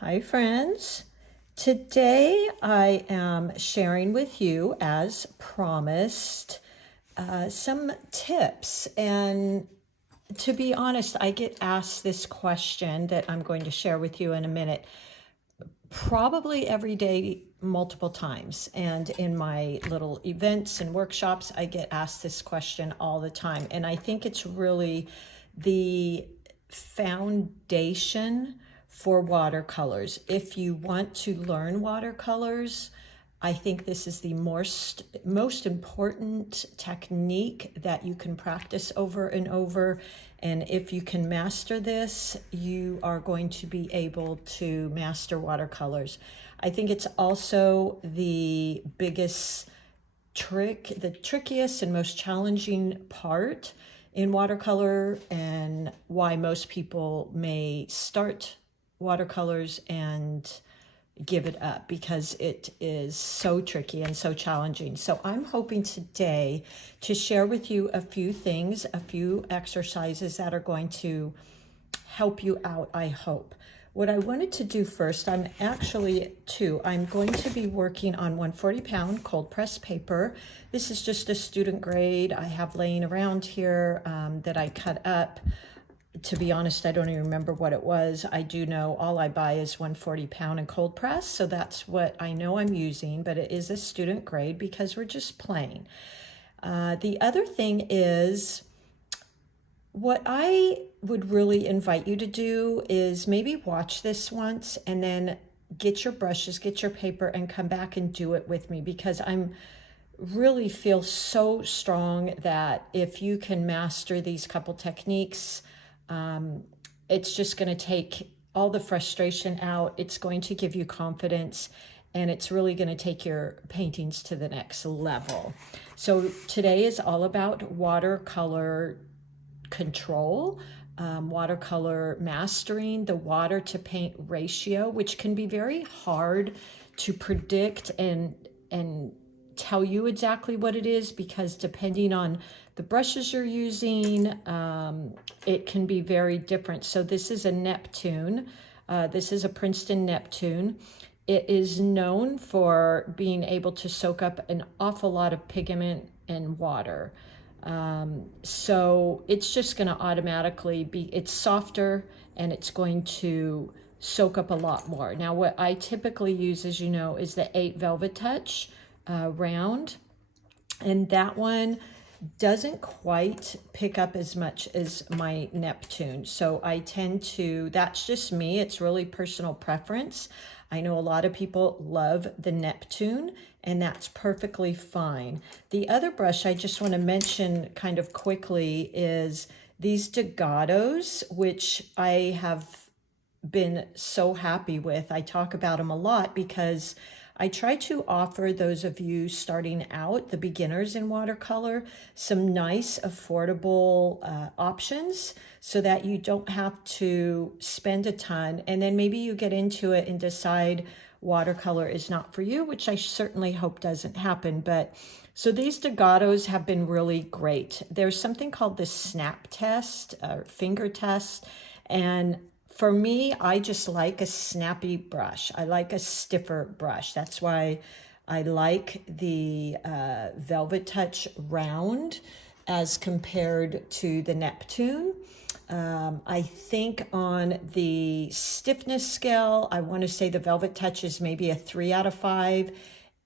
Hi friends, today I am sharing with you, as promised, some tips. And to be honest, I get asked this question that I'm going to share with you in a minute probably every day, multiple times. And in my little events and workshops, I get asked this question all the time. And I think it's really the foundation for watercolors. If you want to learn watercolors, I think this is the most important technique that you can practice over and over. And if you can master this, you are going to be able to master watercolors. I think it's also the biggest trick, the trickiest and most challenging part in watercolor, and why most people may start watercolors and give it up, because it is so tricky and so challenging. So I'm hoping today to share with you a few things, a few exercises that are going to help you out, I hope. What I wanted to do first, I'm going to be working on 140-pound cold press paper. This is just a student grade I have laying around here that I cut up. To be honest, I don't even remember what it was. I do know all I buy is 140-pound and cold press, so that's what I know I'm using, but it is a student grade because we're just playing. The other thing is, what I would really invite you to do is maybe watch this once and then get your brushes, get your paper, and come back and do it with me, because I'm really feel so strong that if you can master these couple techniques, it's just going to take all the frustration out. It's going to give you confidence, and it's really going to take your paintings to the next level. So today is all about watercolor control, watercolor mastering, the water to paint ratio, which can be very hard to predict and tell you exactly what it is, because depending on the brushes you're using, it can be very different. So this is a Neptune. This is a Princeton Neptune. It is known for being able to soak up an awful lot of pigment and water. So it's just going to automatically be, it's softer and it's going to soak up a lot more. Now, what I typically use, as you know, is the 8 Velvet Touch round, and that one doesn't quite pick up as much as my Neptune. So I tend to, that's just me, it's really personal preference. I know a lot of people love the Neptune, and that's perfectly fine. The other brush I just want to mention kind of quickly is these Degatos, which I have been so happy with. I talk about them a lot because I try to offer those of you starting out, the beginners in watercolor, some nice, affordable options so that you don't have to spend a ton. And then maybe you get into it and decide watercolor is not for you, which I certainly hope doesn't happen. But so these Degatos have been really great. There's something called the snap test, or finger test, and for me, I just like a snappy brush. I like a stiffer brush. That's why I like the Velvet Touch round as compared to the Neptune. I think on the stiffness scale, I want to say the Velvet Touch is maybe a 3 out of 5,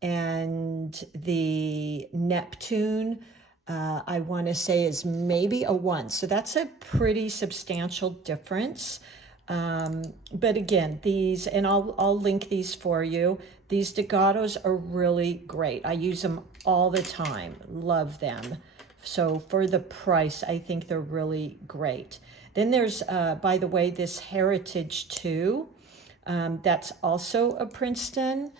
and the Neptune, I want to say, is maybe a 1. So that's a pretty substantial difference. But again, these, and I'll link these for you. These Degatos are really great. I use them all the time. Love them. So for the price, I think they're really great. Then there's, by the way, this Heritage 2. That's also a Princeton.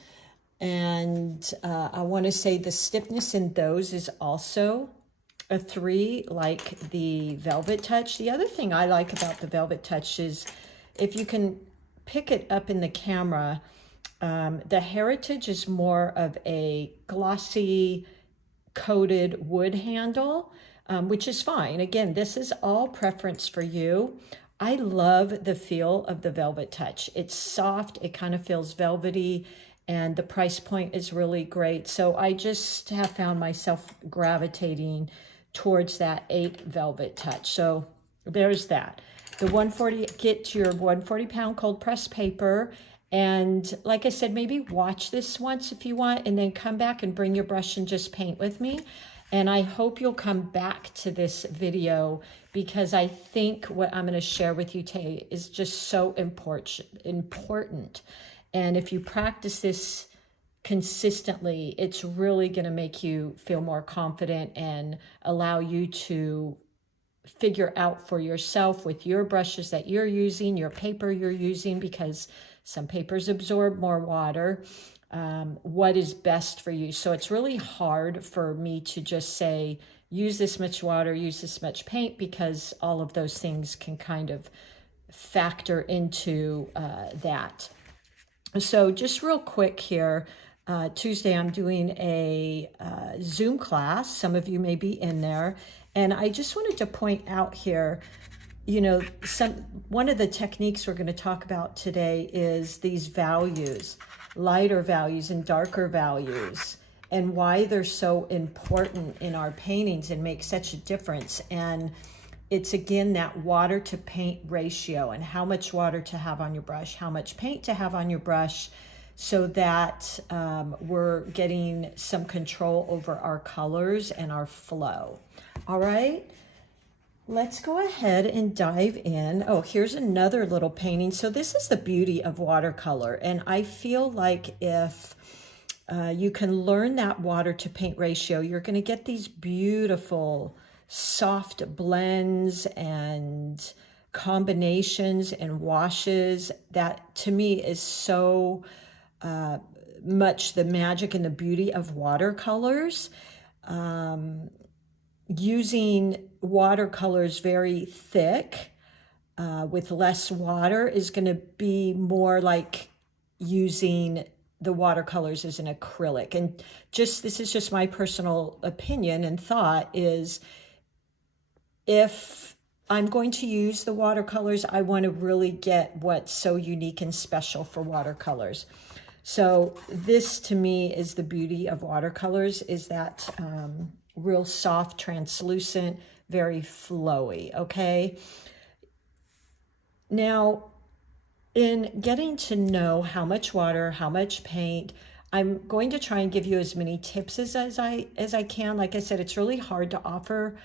And I want to say the stiffness in those is also a 3, like the Velvet Touch. The other thing I like about the Velvet Touch is, if you can pick it up in the camera, the Heritage is more of a glossy coated wood handle, which is fine. Again, this is all preference for you. I love the feel of the Velvet Touch. It's soft, it kind of feels velvety, and the price point is really great. So I just have found myself gravitating towards that 8 Velvet Touch. So there's that. The 140, get your 140 pound cold press paper. And like I said, maybe watch this once if you want, and then come back and bring your brush and just paint with me. And I hope you'll come back to this video, because I think what I'm going to share with you today is just so important. And if you practice this consistently, it's really going to make you feel more confident and allow you to figure out for yourself with your brushes that you're using, your paper you're using, because some papers absorb more water, what is best for you. So it's really hard for me to just say, use this much water, use this much paint, because all of those things can kind of factor into that. So just real quick here, Tuesday I'm doing a Zoom class. Some of you may be in there. And I just wanted to point out here, you know, one of the techniques we're going to talk about today is these values, lighter values and darker values, and why they're so important in our paintings and make such a difference. And it's, again, that water to paint ratio, and how much water to have on your brush, how much paint to have on your brush, so that we're getting some control over our colors and our flow. All right, let's go ahead and dive in. Oh, here's another little painting. So this is the beauty of watercolor. And I feel like if you can learn that water to paint ratio, you're going to get these beautiful soft blends and combinations and washes that, to me, is so much the magic and the beauty of watercolors. Using watercolors very thick with less water is going to be more like using the watercolors as an acrylic. And this is just my personal opinion and thought, is if I'm going to use the watercolors, I want to really get what's so unique and special for watercolors. So this, to me, is the beauty of watercolors, is that real soft, translucent, very flowy, okay? Now, in getting to know how much water, how much paint, I'm going to try and give you as many tips as I can. Like I said, it's really hard to offer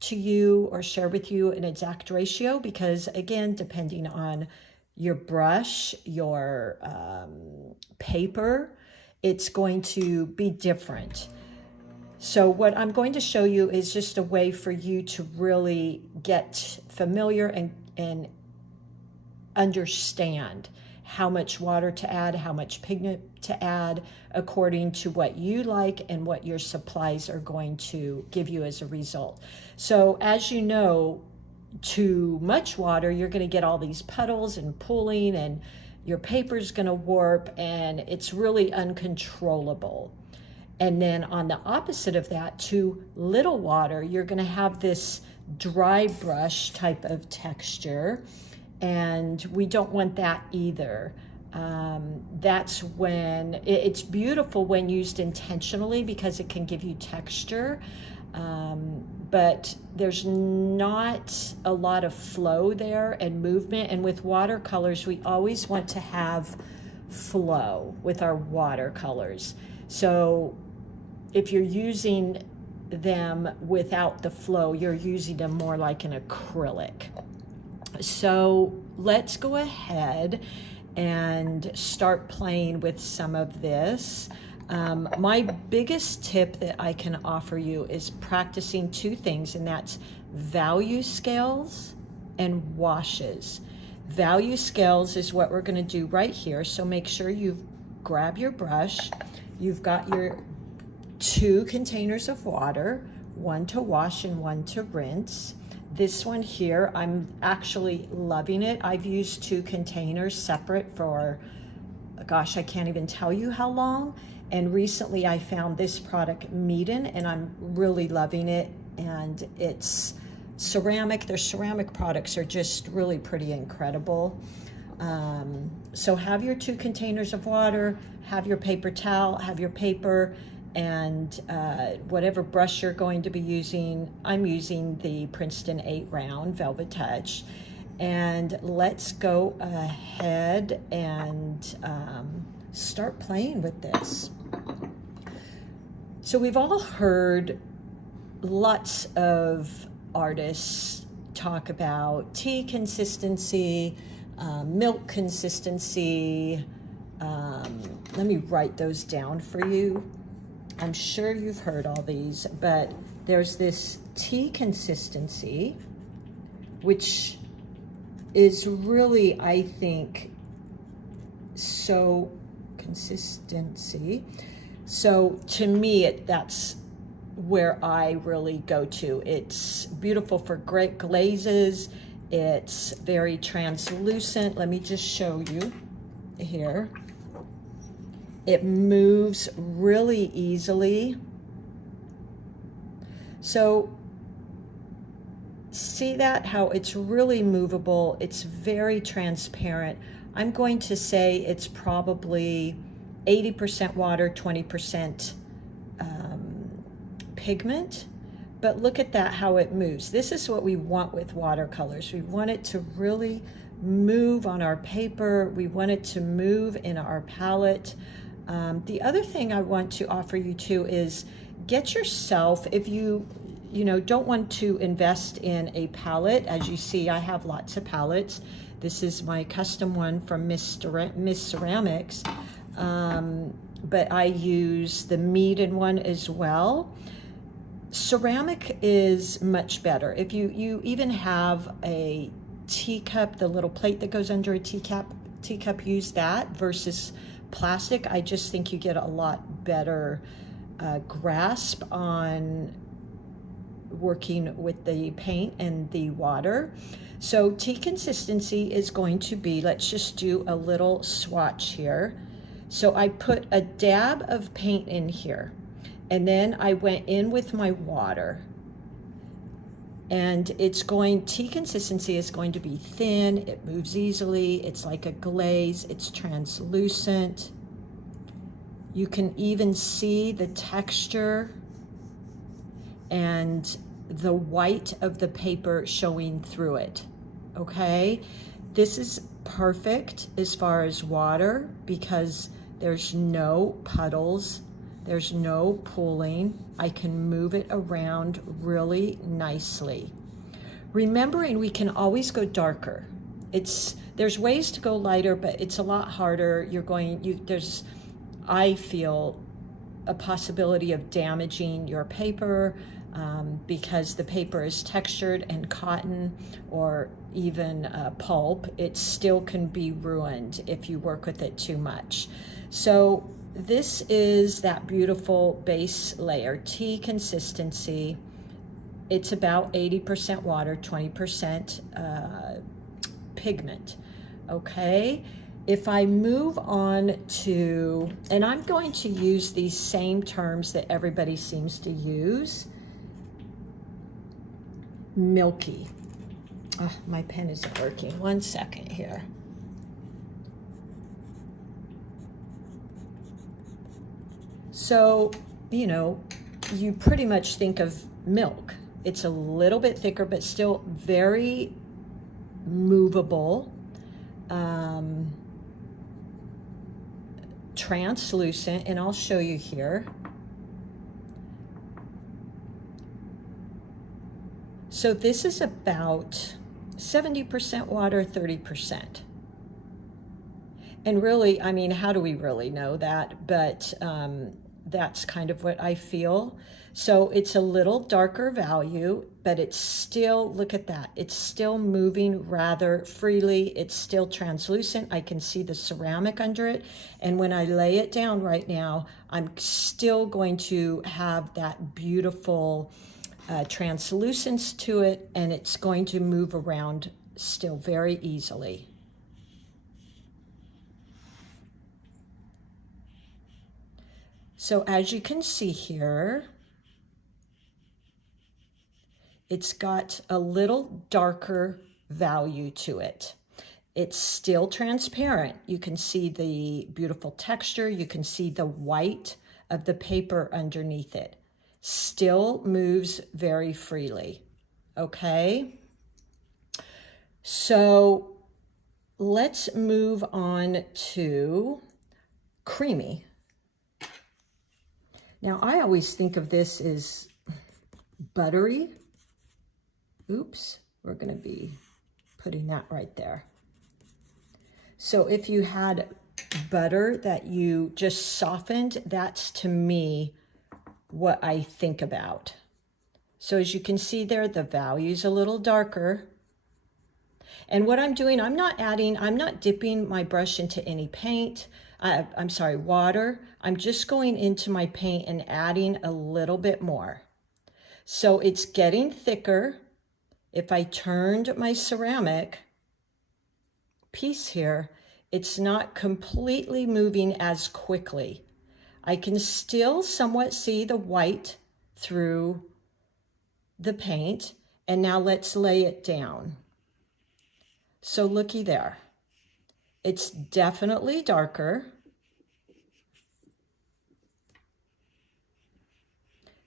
to you or share with you an exact ratio, because, again, depending on your brush, your paper, it's going to be different. So what I'm going to show you is just a way for you to really get familiar and understand how much water to add, how much pigment to add, according to what you like and what your supplies are going to give you as a result. So as you know, too much water, you're going to get all these puddles and pooling, and your paper's going to warp, and it's really uncontrollable. And then on the opposite of that, too little water, you're going to have this dry brush type of texture, and we don't want that either. That's when it's beautiful when used intentionally, because it can give you texture, but there's not a lot of flow there and movement. And with watercolors, we always want to have flow with our watercolors. So if you're using them without the flow, you're using them more like an acrylic. So let's go ahead and start playing with some of this. My biggest tip that I can offer you is practicing two things, and that's value scales and washes. Value scales is what we're going to do right here. So make sure you grab your brush. You've got your 2 containers of water, one to wash and one to rinse. This one here, I'm actually loving it. I've used 2 containers separate for, gosh, I can't even tell you how long. And recently I found this product, Meeden, and I'm really loving it. And it's ceramic. Their ceramic products are just really pretty incredible. So have your 2 containers of water, have your paper towel, have your paper, and whatever brush you're going to be using. I'm using the Princeton 8 round Velvet Touch. And let's go ahead and start playing with this. So we've all heard lots of artists talk about tea consistency, milk consistency. Let me write those down for you. I'm sure you've heard all these, but there's this tea consistency, which is really, I think, so consistency. So to me, that's where I really go to. It's beautiful for great glazes. It's very translucent. Let me just show you here. It moves really easily. So see that, how it's really movable. It's very transparent. I'm going to say it's probably 80% water, 20% pigment. But look at that, how it moves. This is what we want with watercolors. We want it to really move on our paper. We want it to move in our palette. The other thing I want to offer you too is get yourself, if you don't want to invest in a palette. As you see, I have lots of palettes. This is my custom one from Miss Ceramics, but I use the Meeden one as well. Ceramic is much better. If you even have a teacup, the little plate that goes under a teacup, use that versus plastic. I just think you get a lot better grasp on working with the paint and the water. So tea consistency is going to be, let's just do a little swatch here. So I put a dab of paint in here, and then I went in with my water, and tea consistency is going to be thin. It moves easily. It's like a glaze. It's translucent. You can even see the texture and the white of the paper showing through it. Okay, this is perfect as far as water because there's no puddles, there's no pooling. I can move it around really nicely. Remembering we can always go darker. There's ways to go lighter, but it's a lot harder. I feel a possibility of damaging your paper because the paper is textured, and cotton or even pulp, it still can be ruined if you work with it too much. So this is that beautiful base layer, tea consistency. It's about 80% water, 20% pigment, okay? If I move on to, and I'm going to use these same terms that everybody seems to use, Milky. Oh, my pen isn't working. 1 second here. So, you pretty much think of milk. It's a little bit thicker, but still very movable. Translucent, and I'll show you here. So this is about 70% water, 30%. And really, I mean, how do we really know that? But that's kind of what I feel. So it's a little darker value, but it's still, look at that. It's still moving rather freely. It's still translucent. I can see the ceramic under it. And when I lay it down right now, I'm still going to have that beautiful translucence to it, and it's going to move around still very easily. So as you can see here, it's got a little darker value to it. It's still transparent. You can see the beautiful texture. You can see the white of the paper underneath it. Still moves very freely, okay? So let's move on to creamy. Now, I always think of this as buttery. Oops, we're going to be putting that right there. So if you had butter that you just softened, that's to me what I think about. So as you can see there, the value's a little darker. And what I'm doing, I'm not dipping my brush into any paint. Water. I'm just going into my paint and adding a little bit more. So it's getting thicker. If I turned my ceramic piece here, it's not completely moving as quickly. I can still somewhat see the white through the paint. And now let's lay it down. So looky there. It's definitely darker.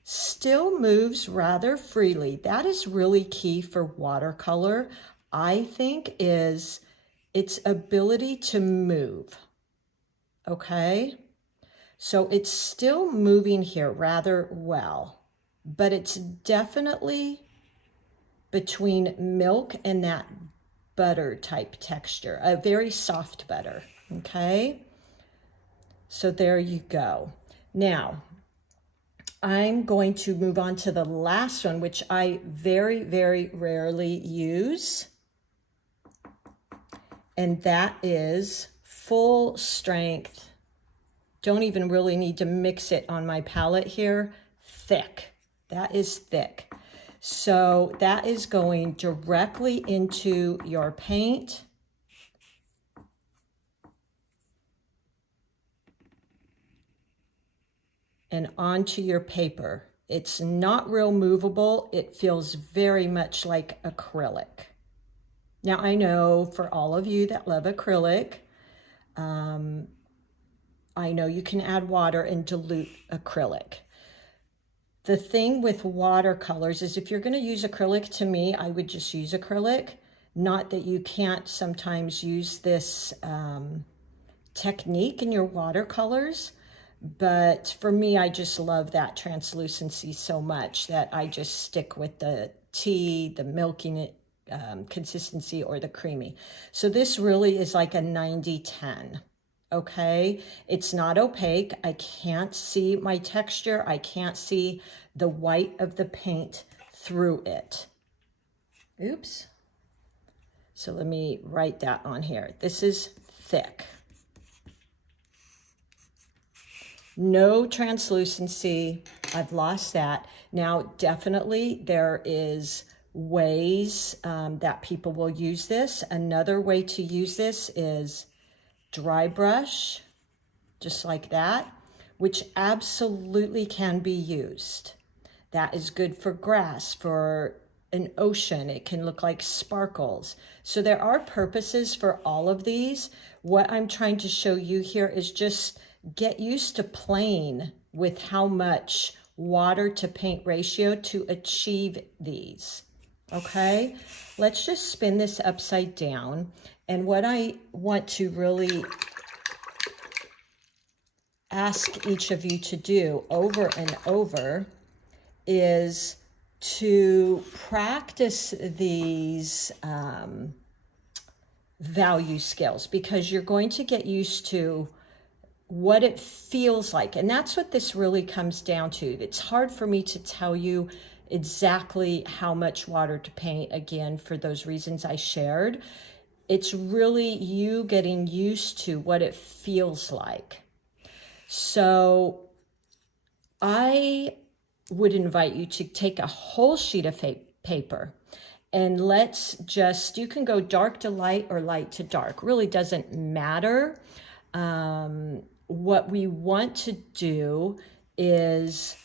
Still moves rather freely. That is really key for watercolor, I think, is its ability to move. Okay? So it's still moving here rather well, but it's definitely between milk and that butter type texture, a very soft butter, okay? So there you go. Now, I'm going to move on to the last one, which I very, very rarely use, and that is full strength. Don't even really need to mix it on my palette here. Thick. That is thick. So that is going directly into your paint. And onto your paper. It's not real movable. It feels very much like acrylic. Now I know for all of you that love acrylic, I know you can add water and dilute acrylic. The thing with watercolors is if you're going to use acrylic, to me, I would just use acrylic. Not that you can't sometimes use this technique in your watercolors, but for me, I just love that translucency so much that I just stick with the tea, the milky consistency, or the creamy. So this really is like a 90-10. Okay, it's not opaque. I can't see my texture. I can't see the white of the paint through it. Oops. So let me write that on here. This is thick. No translucency. I've lost that. Now, definitely there is ways that people will use this. Another way to use this is dry brush, just like that, which absolutely can be used. That is good for grass, for an ocean. It can look like sparkles. So there are purposes for all of these. What I'm trying to show you here is just get used to playing with how much water to paint ratio to achieve these. Okay, let's just spin this upside down. And what I want to really ask each of you to do over and over is to practice these value skills, because you're going to get used to what it feels like. And that's what this really comes down to. It's hard for me to tell you exactly how much water to paint, again, for those reasons I shared. It's really you getting used to what it feels like. So I would invite you to take a whole sheet of paper and let's just, you can go dark to light or light to dark. Really doesn't matter. What we want to do is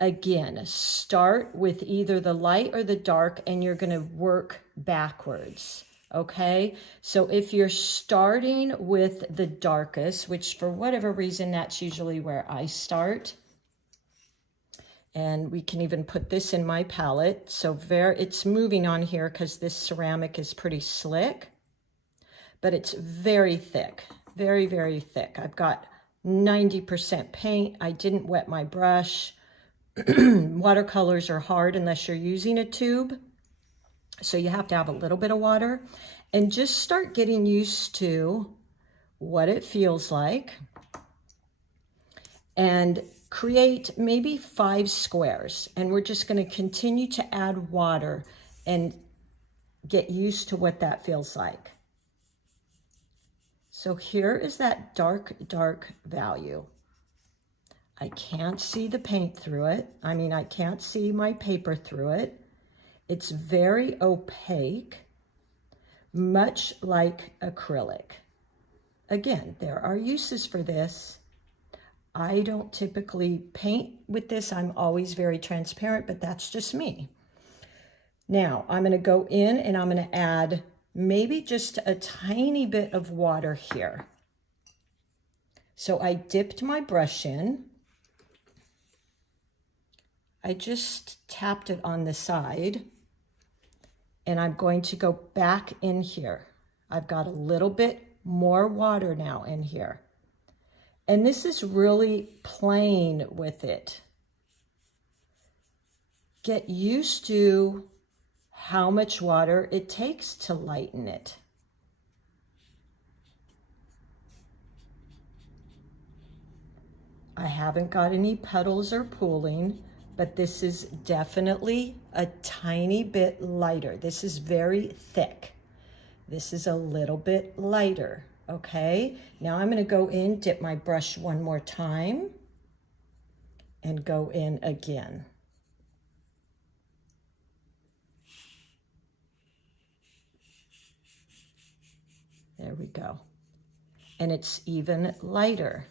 Again, start with either the light or the dark, and you're going to work backwards. Okay, so if you're starting with the darkest, which for whatever reason, that's usually where I start. And we can even put this in my palette. So it's moving on here because this ceramic is pretty slick, but it's very thick, very, very thick. I've got 90% paint. I didn't wet my brush. Watercolors are hard unless you're using a tube. So you have to have a little bit of water and just start getting used to what it feels like and create maybe 5 squares. And we're just going to continue to add water and get used to what that feels like. So here is that dark, dark value. I can't see the paint through it. I mean, I can't see my paper through it. It's very opaque, much like acrylic. Again, there are uses for this. I don't typically paint with this. I'm always very transparent, but that's just me. Now, I'm going to go in and I'm going to add maybe just a tiny bit of water here. So I dipped my brush in. I just tapped it on the side. And I'm going to go back in here. I've got a little bit more water now in here. And this is really playing with it. Get used to how much water it takes to lighten it. I haven't got any puddles or pooling, but this is definitely a tiny bit lighter. This is very thick. This is a little bit lighter, okay? Now I'm gonna go in, dip my brush one more time, and go in again. There we go. And it's even lighter.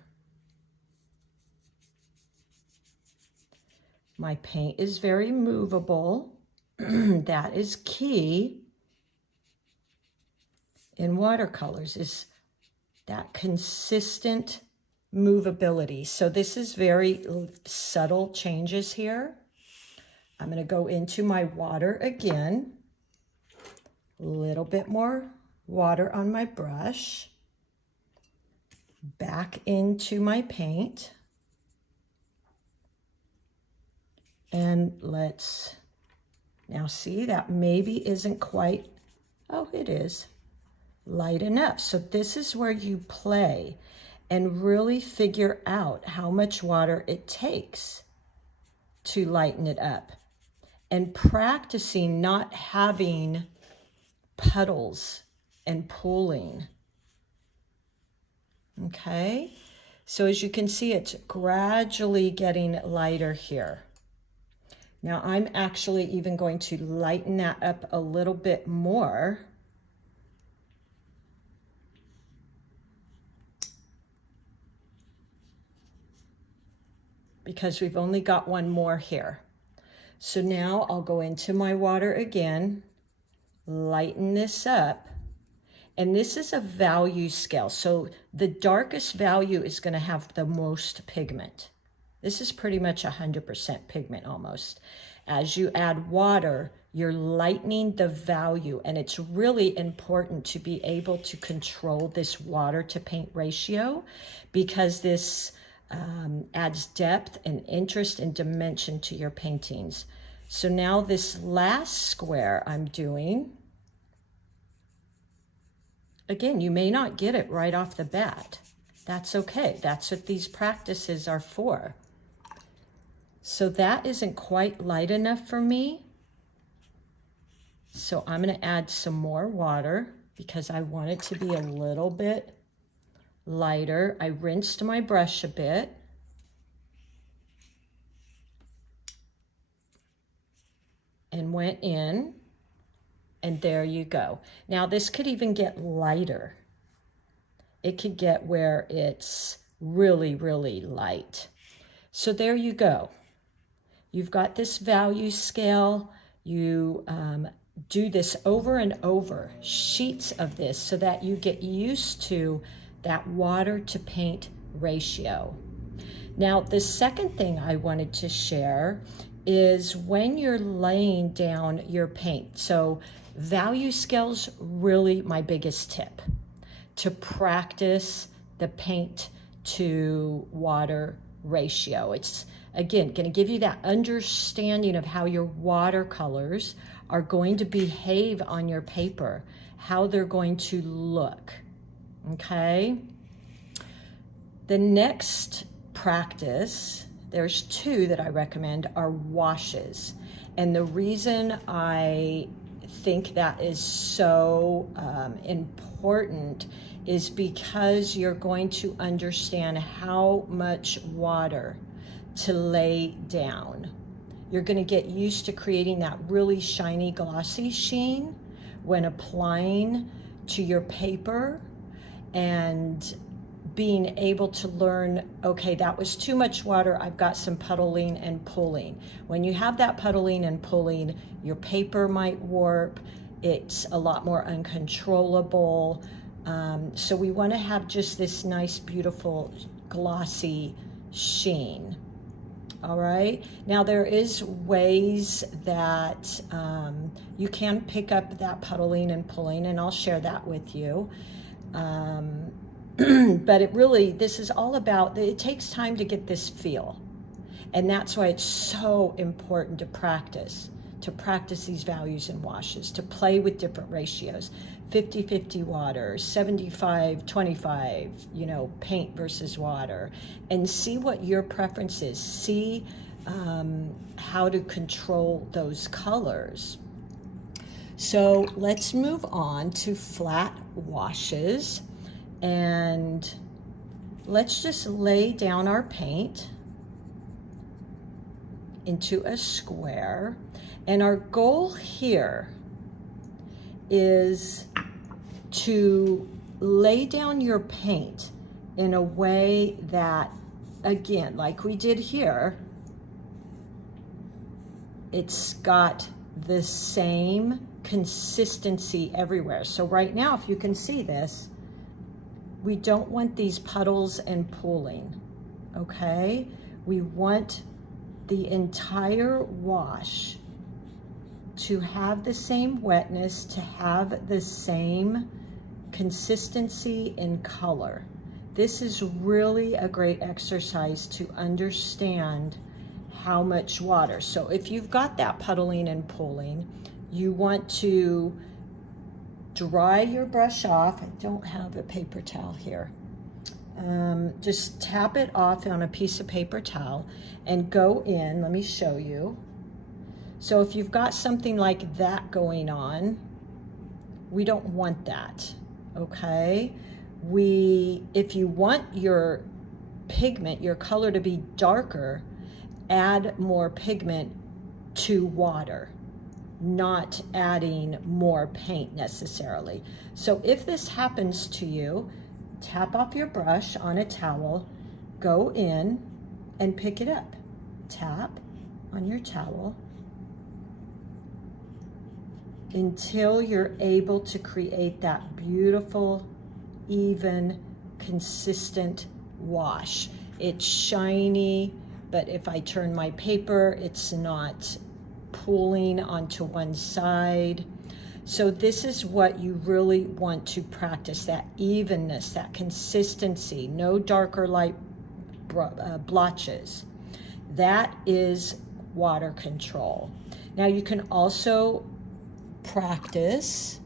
My paint is very movable. That is key in watercolors, is that consistent movability. So this is very subtle changes here. I'm going to go into my water again. A little bit more water on my brush. Back into my paint. And let's now see, that maybe isn't quite, oh, it is light enough. So this is where you play and really figure out how much water it takes to lighten it up, and practicing not having puddles and pooling. Okay, so as you can see, it's gradually getting lighter here. Now I'm actually even going to lighten that up a little bit more. Because we've only got one more here. So now I'll go into my water again, lighten this up. And this is a value scale. So the darkest value is going to have the most pigment. This is pretty much 100% pigment almost. As you add water, you're lightening the value, and it's really important to be able to control this water to paint ratio, because this adds depth and interest and dimension to your paintings. So now this last square I'm doing, again, you may not get it right off the bat. That's okay. That's what these practices are for. So that isn't quite light enough for me. So I'm going to add some more water because I want it to be a little bit lighter. I rinsed my brush a bit. And went in. And there you go. Now this could even get lighter. It could get where it's really, really light. So there you go. You've got this value scale. You do this over and over, sheets of this, so that you get used to that water to paint ratio. Now, the second thing I wanted to share is when you're laying down your paint. So value scales, really my biggest tip to practice the paint to water ratio. It's, again, going to give you that understanding of how your watercolors are going to behave on your paper, how they're going to look, okay? The next practice, there's two that I recommend, are washes. And the reason I think that is so important is because you're going to understand how much water to lay down. You're going to get used to creating that really shiny, glossy sheen when applying to your paper, and being able to learn, okay, that was too much water, I've got some puddling and pulling. When you have that puddling and pulling, your paper might warp, it's a lot more uncontrollable. So we want to have just this nice, beautiful, glossy sheen. All right, now there is ways that you can pick up that puddling and pulling, and I'll share that with you. But it really, this is all about, it takes time to get this feel. And that's why it's so important to practice these values and washes, to play with different ratios, 50-50 water, 75-25, you know, paint versus water, and see what your preference is. See how to control those colors. So let's move on to flat washes. And let's just lay down our paint into a square. And our goal here is to lay down your paint in a way that, again, like we did here, it's got the same consistency everywhere. So right now, if you can see this, we don't want these puddles and pooling, okay? We want the entire wash to have the same wetness, to have the same consistency in color. This is really a great exercise to understand how much water. So if you've got that puddling and pooling, you want to dry your brush off. I don't have a paper towel here. Just tap it off on a piece of paper towel and go in. Let me show you. So if you've got something like that going on, we don't want that, okay? If you want your pigment, your color to be darker, add more pigment to water, not adding more paint necessarily. So if this happens to you, tap off your brush on a towel, go in and pick it up. Tap on your towel until you're able to create that beautiful, even, consistent wash. It's shiny, but if I turn my paper, it's not pooling onto one side. So this is what you really want to practice, that evenness, that consistency, no dark or light blotches. That is water control. Now you can also practice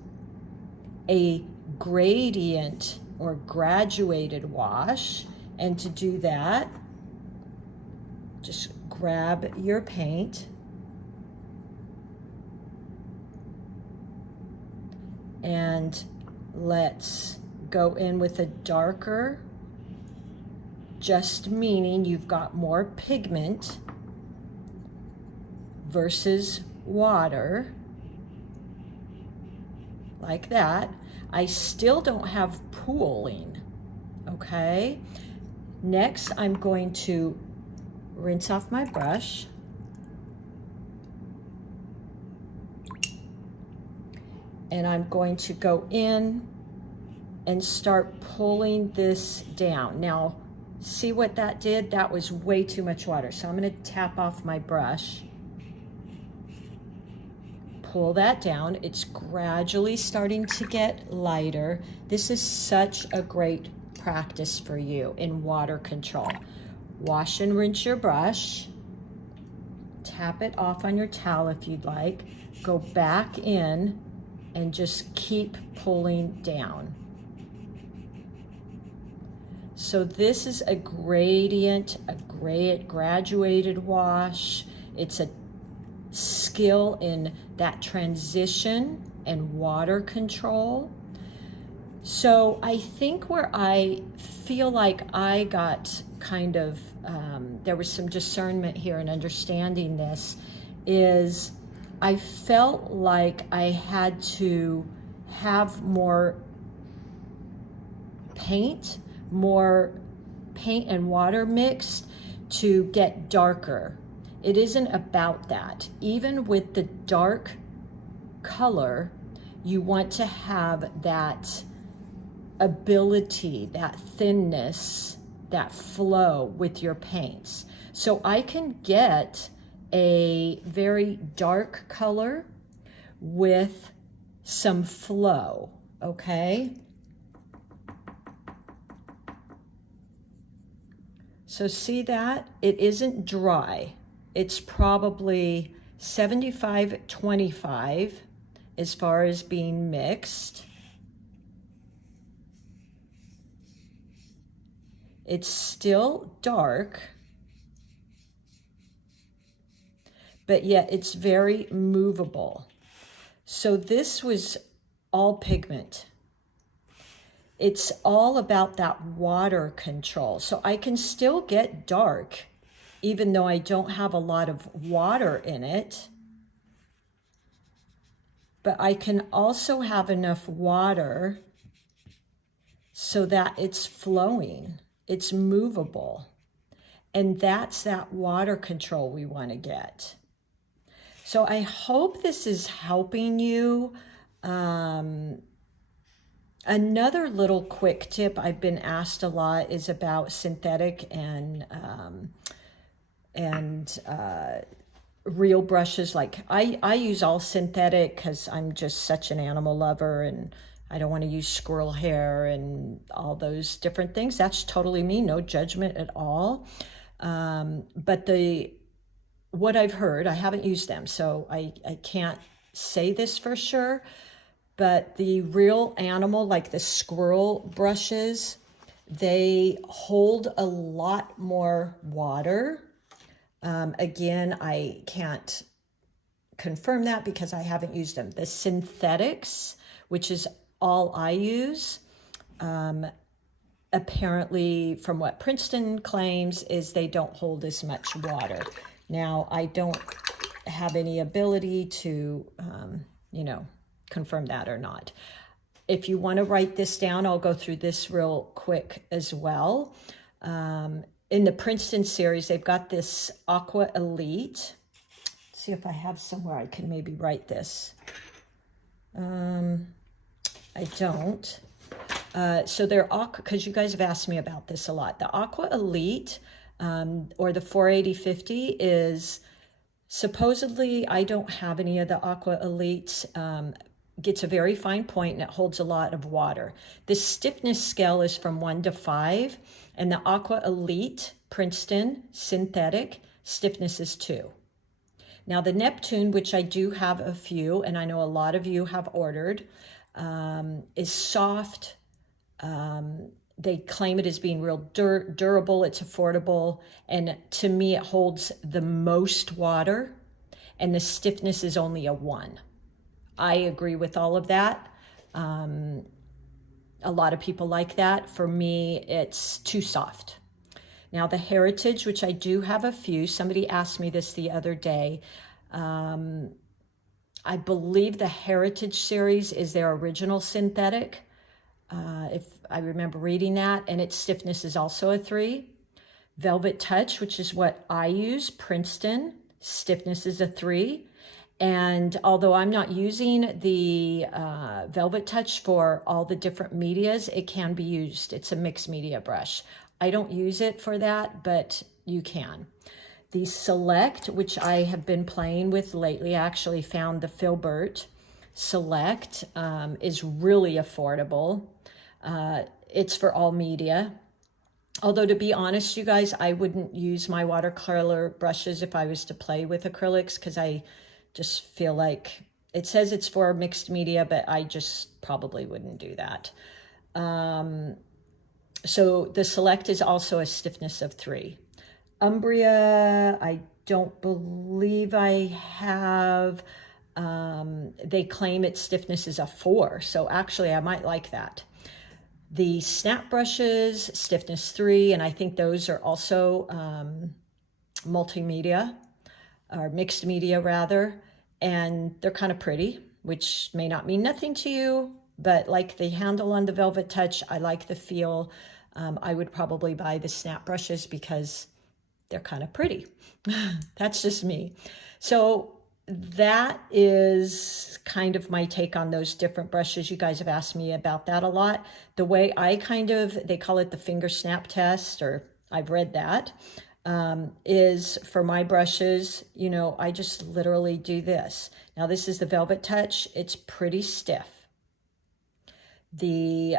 a gradient or graduated wash, and to do that, just grab your paint and let's go in with a darker, just meaning you've got more pigment versus water, like that. I still don't have pooling, okay? Next, I'm going to rinse off my brush and I'm going to go in and start pulling this down. Now, see what that did? That was way too much water. So I'm going to tap off my brush. Pull that down. It's gradually starting to get lighter. This is such a great practice for you in water control. Wash and rinse your brush. Tap it off on your towel if you'd like. Go back in and just keep pulling down. So this is a gradient, a graduated wash. It's a skill in that transition and water control. So I think where I feel like I got kind of, there was some discernment here in understanding this, is I felt like I had to have more paint and water mixed to get darker. It isn't about that. Even with the dark color, you want to have that ability, that thinness, that flow with your paints. So I can get a very dark color with some flow, okay? So see that? It isn't dry. It's probably 75-25 as far as being mixed. It's still dark, but yet it's very movable. So this was all pigment. It's all about that water control. So I can still get dark even though I don't have a lot of water in it. But I can also have enough water so that it's flowing, it's movable. And that's that water control we want to get. So I hope this is helping you. Another little quick tip I've been asked a lot is about synthetic and real brushes. Like I use all synthetic because I'm just such an animal lover and I don't want to use squirrel hair and all those different things. That's totally me, no judgment at all. But what I've heard, I haven't used them, so I can't say this for sure, but the real animal, like the squirrel brushes, they hold a lot more water. Again, I can't confirm that because I haven't used them. The synthetics, which is all I use, apparently from what Princeton claims is they don't hold as much water. Now, I don't have any ability to, confirm that or not. If you want to write this down, I'll go through this real quick as well. In the Princeton series, they've got this Aqua Elite. Let's see if I have somewhere I can maybe write this. I don't. So they're because you guys have asked me about this a lot. The Aqua Elite or the 480/50 is supposedly, I don't have any of the Aqua Elites, gets a very fine point and it holds a lot of water. The stiffness scale is from 1 to 5, and the Aqua Elite Princeton synthetic stiffness is 2. Now the Neptune, which I do have a few, and I know a lot of you have ordered, is soft. They claim it as being real durable, it's affordable, and to me it holds the most water, and the stiffness is only a 1. I agree with all of that. A lot of people like that. For me, it's too soft. Now the Heritage, which I do have a few, somebody asked me this the other day. I believe the Heritage series is their original synthetic, if I remember reading that, and its stiffness is also a 3. Velvet Touch, which is what I use, Princeton, stiffness is a 3. And although I'm not using the Velvet Touch for all the different medias, it can be used. It's a mixed media brush. I don't use it for that, but you can. The Select, which I have been playing with lately, I actually found the Filbert Select is really affordable. It's for all media. Although, to be honest, you guys, I wouldn't use my watercolor brushes if I was to play with acrylics, because I just feel like it says it's for mixed media, but I just probably wouldn't do that. So the Select is also a stiffness of 3. Umbria, I don't believe I have. They claim its stiffness is a 4, so actually I might like that. The snap brushes, stiffness 3, and I think those are also multimedia, or mixed media rather, and they're kind of pretty, which may not mean nothing to you, but like the handle on the Velvet Touch, I like the feel. I would probably buy the snap brushes because they're kind of pretty. That's just me. So that is kind of my take on those different brushes. You guys have asked me about that a lot. The way I they call it the finger snap test, or I've read that, is for my brushes, you know, I just literally do this. Now this is the Velvet Touch. It's pretty stiff. The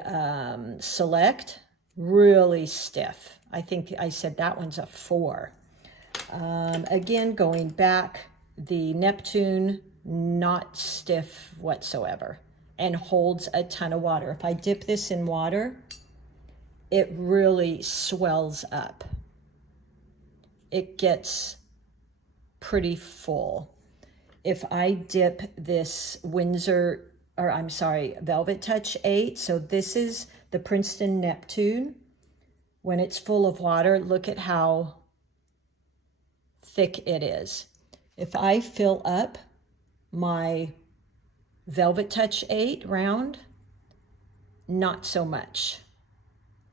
Select, really stiff. I think I said that one's a 4. Again, going back, the Neptune, not stiff whatsoever and holds a ton of water. If I dip this in water, it really swells up. It gets pretty full. If I dip this Velvet Touch 8, so this is the Princeton Neptune. When it's full of water, look at how thick it is. If I fill up my Velvet Touch 8 round, not so much.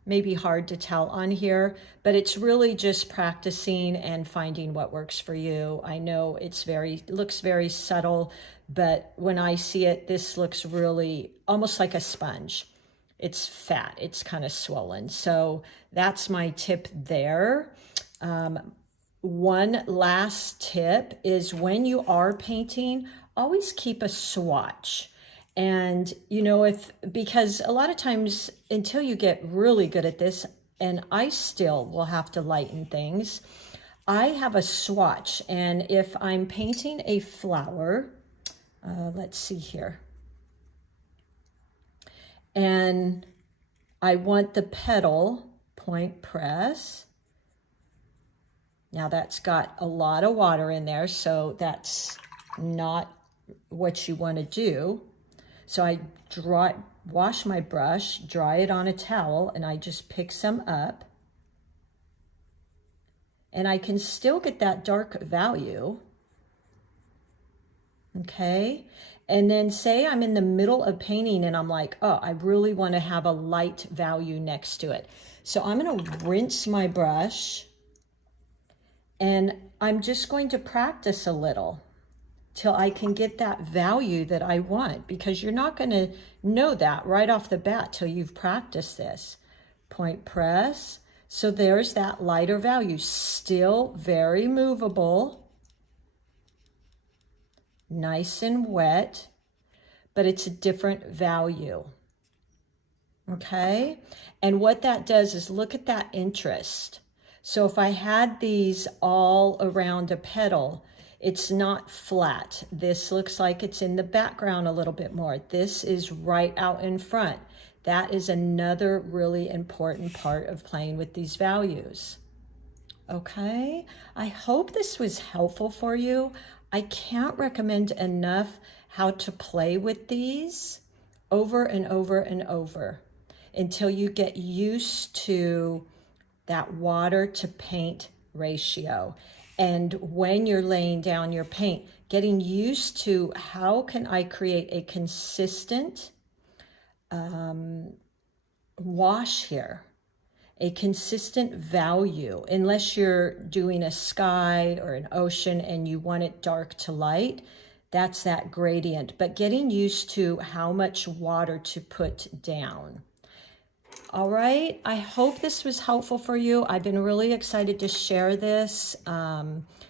Maybe hard to tell on here, but it's really just practicing and finding what works for you. I know it looks very subtle, but when I see it, this looks really almost like a sponge. It's fat, it's kind of swollen. So that's my tip there. One last tip is when you are painting, always keep a swatch. And, you know, because a lot of times until you get really good at this, and I still will have to lighten things, I have a swatch. And if I'm painting a flower, let's see here. And I want the petal point press. Now that's got a lot of water in there, so that's not what you want to do. So I wash my brush, dry it on a towel, and I just pick some up. And I can still get that dark value. Okay. And then say I'm in the middle of painting and I'm like, oh, I really want to have a light value next to it. So I'm going to rinse my brush. And I'm just going to practice a little till I can get that value that I want, because you're not going to know that right off the bat till you've practiced this. Point press. So there's that lighter value, still very movable, nice and wet, but it's a different value. Okay? And what that does is look at that interest. So if I had these all around a petal, it's not flat. This looks like it's in the background a little bit more. This is right out in front. That is another really important part of playing with these values. Okay, I hope this was helpful for you. I can't recommend enough how to play with these over and over and over until you get used to that water to paint ratio. And when you're laying down your paint, getting used to how can I create a consistent wash here, a consistent value, unless you're doing a sky or an ocean and you want it dark to light, That's that gradient, but getting used to how much water to put down. All right, I hope this was helpful for you. I've been really excited to share this.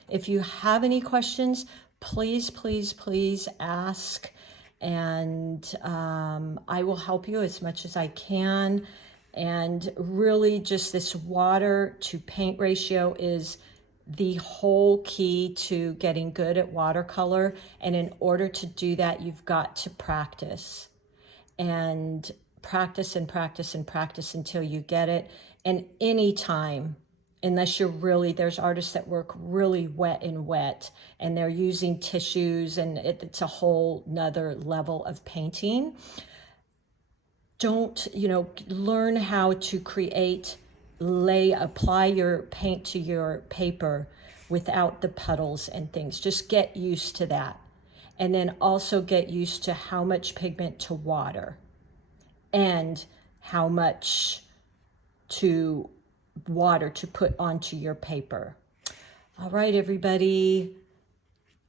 If you have any questions, please, please, please ask, and I will help you as much as I can. And really just this water to paint ratio is the whole key to getting good at watercolor. And in order to do that, you've got to practice and practice and practice and practice until you get it. And anytime, unless you're really, there's artists that work really wet and they're using tissues and it's a whole nother level of painting. Don't, learn how to create, apply your paint to your paper without the puddles and things. Just get used to that. And then also get used to how much pigment to water and how much to water to put onto your paper. All right, everybody.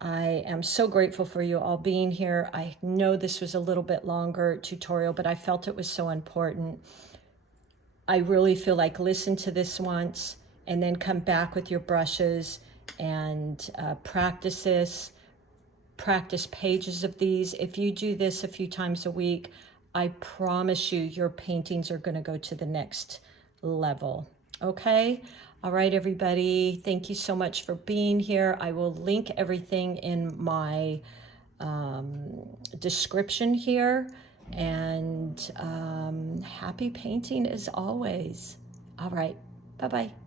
I am so grateful for you all being here. I know this was a little bit longer tutorial, but I felt it was so important. I really feel like listen to this once and then come back with your brushes and practice this. Practice pages of these. If you do this a few times a week, I promise you your paintings are going to go to the next level. Okay? All right, everybody. Thank you so much for being here. I will link everything in my description here. And happy painting as always. All right. Bye-bye.